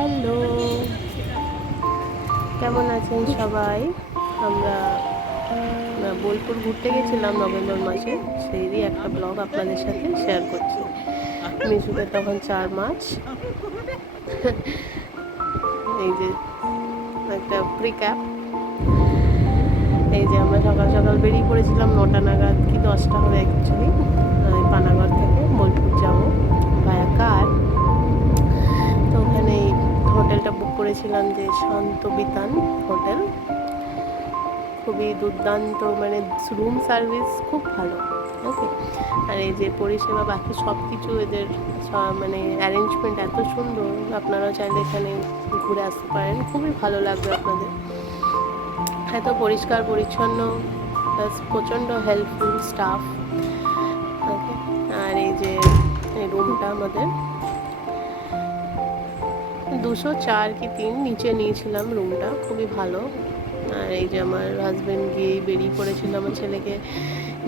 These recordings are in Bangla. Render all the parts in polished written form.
হ্যালো, কেমন আছেন সবাই? আমরা বোলপুর ঘুরতে গেছিলাম নভেম্বর মাসে, সেরই একটা ব্লগ আপনাদের সাথে শেয়ার করছি। মিশুকে তখন 4 মাস। এই যে একটা প্রিক্যাপ। এই যে আমরা সকাল সকাল বেরিয়ে পড়েছিলাম 9টা নাগাদ কি 10টা হবে অ্যাকচুয়ালি। পানাগড় থেকে বোলপুর যাবো ভায়া কার। তো ওখানে হোটেলটা বুক করেছিলাম যে শান্ত বিতান হোটেল। খুবই দুর্দান্ত, মানে রুম সার্ভিস খুব ভালো। ওকে, আর এই যে পরিষেবা বাকি সব কিছু এদের মানে অ্যারেঞ্জমেন্ট এত সুন্দর, আপনারাও চাইলে এখানে ঘুরে আসতে পারেন, খুবই ভালো লাগবে আপনাদের। এত পরিষ্কার পরিচ্ছন্ন, প্লাস প্রচণ্ড হেল্পফুল স্টাফ। ওকে, আর এই যে রুমটা আমাদের 204 কি 3 নিচে নিয়েছিলাম রুমটা, খুবই ভালো। আর এই যে আমার হাজব্যান্ড গিয়ে বেরিয়ে পড়েছিল আমার ছেলেকে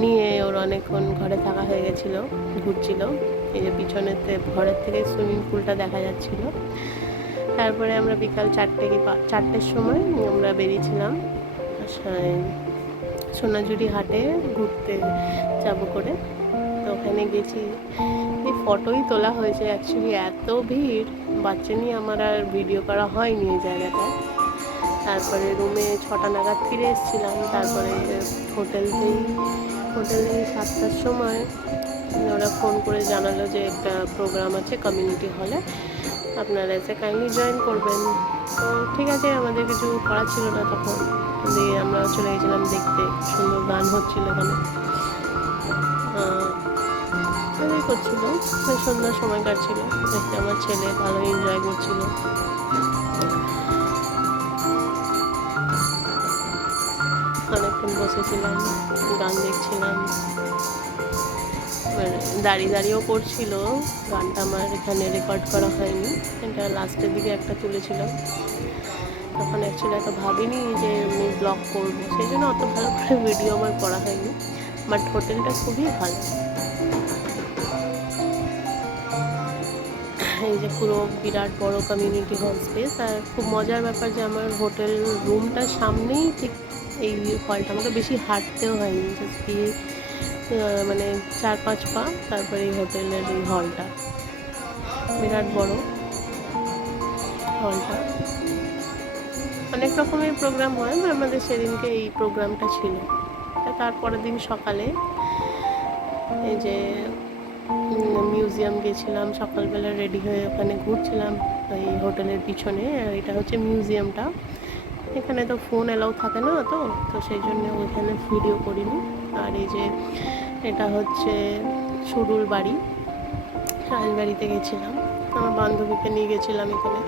নিয়ে, ওর অনেকক্ষণ ঘরে থাকা হয়ে গেছিলো, ঘুরছিল। এই যে পিছনেতে ঘরের থেকে সুইমিং পুলটা দেখা যাচ্ছিল। তারপরে আমরা বিকাল 4টের সময় আমরা বেরিয়েছিলাম সোনাঝুরি হাটে ঘুরতে যাব করে। তো ওখানে গেছি, এই ফটোই তোলা হয়েছে। অ্যাকচুয়ালি এত ভিড়, বাচ্চা নিয়ে আমার আর ভিডিও করা হয়নি এই জায়গাটায়। তারপরে রুমে 6টা নাগাদ ফিরে এসেছিলাম। তারপরে হোটেলে 7টার সময় ওরা ফোন করে জানালো যে একটা প্রোগ্রাম আছে কমিউনিটি হলে, আপনারা এসে কাইন্ডলি জয়েন করবেন। তো ঠিক আছে, আমাদের কিছু করার ছিল না তখন, দিয়ে আমরা চলে গেছিলাম দেখতে। সুন্দর গান হচ্ছিল এখানে, ভালোই করছিল, সন্ধ্যার সময় কাটছিল। দেখতে আমার ছেলে ভালো এনজয় করছিল। অনেকক্ষণ বসেছিলাম, গান দেখছিলাম, দাঁড়িয়ে দাঁড়িয়েও করছিল গানটা। আমার এখানে রেকর্ড করা হয়নি, এটা লাস্টের দিকে একটা তুলেছিলাম। তখন অ্যাকচুয়ালি এত ভাবিনি যে আমি ব্লগ করবো, সেই জন্য অত ভালো করে ভিডিও আমার করা হয়নি। বাট হোটেলটা খুবই ভালো। এই যে পুরো বিরাট বড় কমিউনিটি হল স্পেস। আর খুব মজার ব্যাপার যে আমার হোটেল রুমটার সামনেই ঠিক এই হলটা, আমাকে বেশি হাঁটতেও হয়নি, জাস্ট গিয়ে মানে 4-5 পা, তারপরে এই হোটেলের এই হলটা বিরাট বড়। হলটা অনেক রকমের প্রোগ্রাম হয়, আমাদের সেদিনকে এই প্রোগ্রামটা ছিল। তারপরের দিন সকালে এই যে মিউজিয়াম গেছিলাম, সকালবেলা রেডি হয়ে ওখানে ঘুরছিলাম এই হোটেলের পিছনে। আর এটা হচ্ছে মিউজিয়ামটা। এখানে তো ফোন অ্যালাউ থাকে না, তো সেই জন্য ওইখানে ভিডিও করিনি। আর এই যে এটা হচ্ছে সুরুল বাড়ি, রাজবাড়িতে গেছিলাম, আমার বান্ধবীকে নিয়ে গেছিলাম এখানে,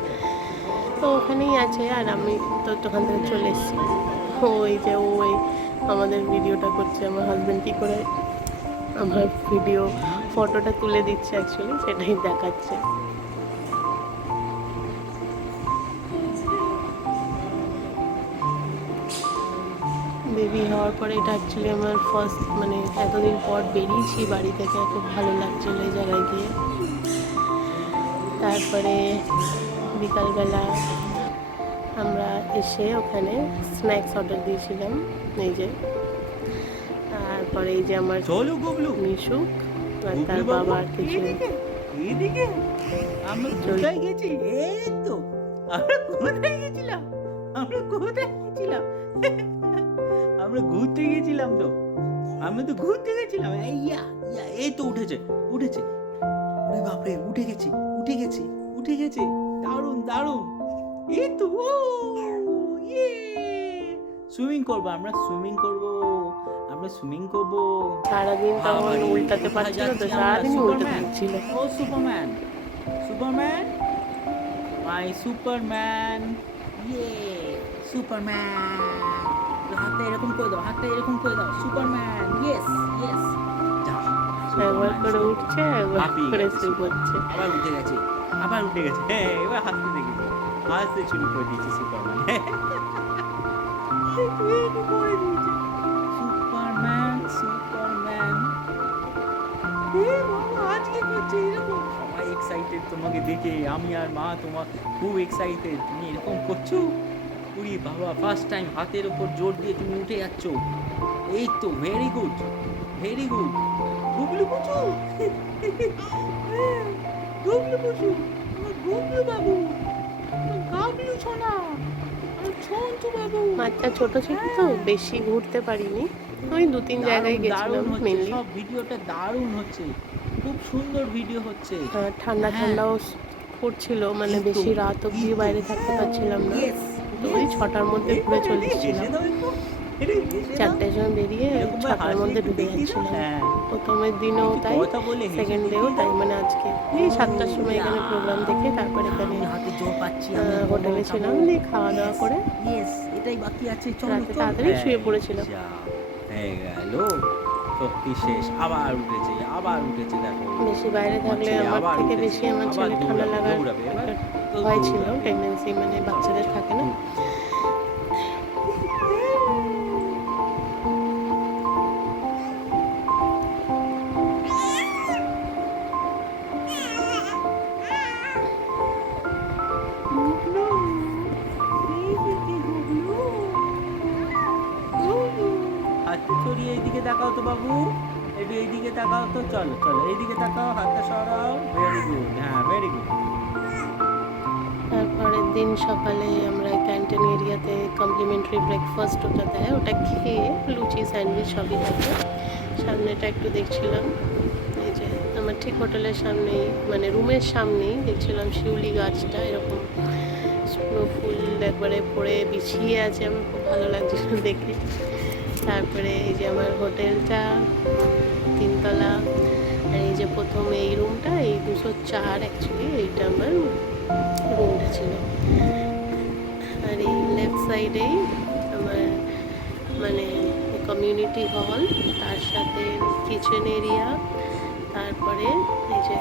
তো ওখানেই আছে। আর আমি তো ওখান থেকে চলে এসেছি। ওই যে ওই আমাদের ভিডিওটা করছে, আমার হাজব্যান্ড কী করে আমার ভিডিও ফটোটা তুলে দিচ্ছে, অ্যাকচুয়ালি সেটাই দেখাচ্ছে। বেবি হওয়ার পরে এটা অ্যাকচুয়ালি আমার ফার্স্ট, মানে এতদিন পর বেরিয়েছি বাড়ি থেকে, খুব ভালো লাগছিল এই জায়গায় গিয়ে। তারপরে বিকালবেলা আমরা এসে ওখানে স্ন্যাক্স অর্ডার দিয়েছিলাম। এই যে, তারপরে এই যে আমার মিশু আর তার বাবা আর কিছু। আমরা কোথায় গেছি? এই তো আমরা কোথায় গেছিলাম? আমরা ঘুরতে গেছিলাম তো। আমরা তো ঘুরতে গেছিলাম। এই তো উঠেছে। ওরে বাপরে, উঠে গেছে। দারুণ। এই তো ইয়ে সুইমিং করবো আমরা। সারাদিন তখন উল্টাতে পারছিল তো, সারাদিন উল্টে থাকছিল। ও সুপারম্যান, মাই সুপারম্যান, সুপারম্যান। হাতটা এরকম করে দাও, সুপারম্যান। ইয়েস। একবার করে উঠছে, একবার করে শুয়ে পড়ছে। আবার উঠে গেছে। হ্যাঁ, এবার হাসতে শুরু করে দিয়েছে সুপারম্যান। সুপারম্যান। এ বাবা আজকে করছে এরকম, সবাই এক্সাইটেড তোমাকে দেখে, আমি আর মা তোমার খুব এক্সাইটেড, তুমি এরকম করছো, উরি বাবা ফার্স্ট টাইম হাতের ওপর জোর দিয়ে তুমি উঠে যাচ্ছ, এই তো ভেরি গুড, ভেরি গুড। গুবলু পুচু, গুবলু পুচু, আমার গুবলু বাবু, আমার গাবলু সোনা, আমার ছন্তু বাবু। বাচ্চা ছোট ছিল তো বেশি ঘুরতে পারিনি, ওই 2-3 জায়গায় দারুণ গেছিলাম দারুণ হচ্ছে মেনলি। সব, ভিডিওটা দারুণ হচ্ছে, খুব সুন্দর ভিডিও হচ্ছে। ঠান্ডা হ্যাঁ, ঠান্ডাও পড়ছিল, মানে এই তো, বেশি রাত অব্দি এই তো, বাইরে থাকতে পারছিলাম না। ইয়েস, তো ওই ইয়েস। 6টার মধ্যে ঘুরে এইবার চলে এটাকে হেসে এসেছিলাম। দাও একটু, এটাকে হেসে দাও। 4টার সময় বেরিয়ে এরকম ভাবে 6টার হাসলে মধ্যে একটু ঢুকে দেখিয়ে দাও। যাচ্ছিলাম। হ্যাঁ, প্রথমের দিনেও একটু তাই, কথা বলে হেসে সেকেন্ড ডেও দেখিয়ে তাই, দাও। মানে আজকে এই 7টার সময় এখানে প্রোগ্রাম দেখে তারপর এখানে আমি হাতে জোর পাচ্ছি, আমি হোটেলে ছিলাম, দিয়ে খাওয়া দাওয়া করে ইয়েস, এটাই বাকি আছে, চলো রাতে চলো। তাড়াতাড়ি শুয়ে পড়েছিলাম। যা হয়ে গেল, শক্তি শেষ, আবার উঠেছে, আবার উঠেছে, দেখো বেশি বাইরে আমার থাকলে ছেলে আমার আবার থেকে উঠেছে, বেশি আমার আবার ছেলে ঠান্ডা দৌড়াবে লাগার দৌড়াবে এবার, একটা তো ভয় ছিল, দৌড়াবে। টেন্ডেন্সি মানে বাচ্চাদের থাকে না। গুবলু, এই যে কি গুবলু, গুবলু। হাতটা ছড়িয়ে এইদিকে তাকাও তো বাবু, একটু এইদিকে তাকাও তো, চলো চলো এইদিকে তাকাও, হাতটা সরাও, ভেরি গুড, হ্যাঁ ভেরি গুড। তারপরের দিন সকালে আমরা ক্যান্টিন এরিয়াতে কমপ্লিমেন্টারি ব্রেকফাস্ট ওটা দেয়, ওটা খেয়ে লুচি স্যান্ডউইচ সবই থাকে। সামনেটা একটু দেখছিলাম, এই যে আমার ঠিক হোটেলের সামনেই, মানে রুমের সামনেই দেখছিলাম শিউলি গাছটা এরকম পুরো ফুল একবারে পড়ে বিছিয়ে আছে, আমার খুব ভালো লাগছিল দেখে। তারপরে এই যে আমার হোটেলটা 3তলা, আর এই যে প্রথম এই রুমটা, এই 204 অ্যাকচুয়ালি এইটা আমার রুমটা ছিল। আর এই লেফট সাইডেই আমার মানে কমিউনিটি হল, তার সাথে কিচেন এরিয়া, তারপরে এই যে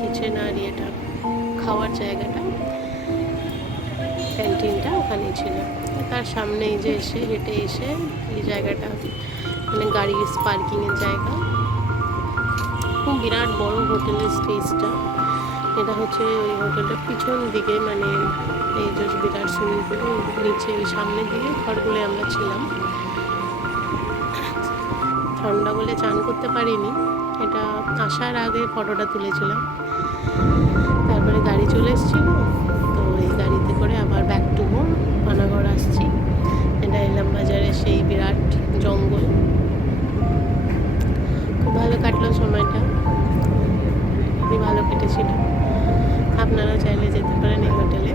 কিচেন আর ইয়েটা খাওয়ার জায়গাটা, ক্যান্টিনটা ওখানেই ছিল। তার সামনে এই যে এসে হেঁটে এসে এই জায়গাটা মানে গাড়ির পার্কিংয়ের জায়গা, খুব বিরাট বড় হোটেলের স্পেসটা। এটা হচ্ছে ওই হোটেলটার পিছন দিকে, মানে এই যে বিরাট সুইমিং পুল, নিচে ওই সামনের দিকে ঘরগুলো আমরা ছিলাম। ঠান্ডা বলে চান করতে পারিনি, এটা আসার আগে ফটোটা তুলেছিলাম। তারপরে গাড়ি চলে এসেছিলো, তো এই গাড়িতে করে আবার ব্যাক টু হোম পানাগড় আসছি। এটা এলাম বাজারে, সেই বিরাট জঙ্গল, খুব ভালো কাটলো সময়টা, খুবই ভালো কেটেছিল। আপনারা চাইলে যেতে পারেন এই হোটেলে।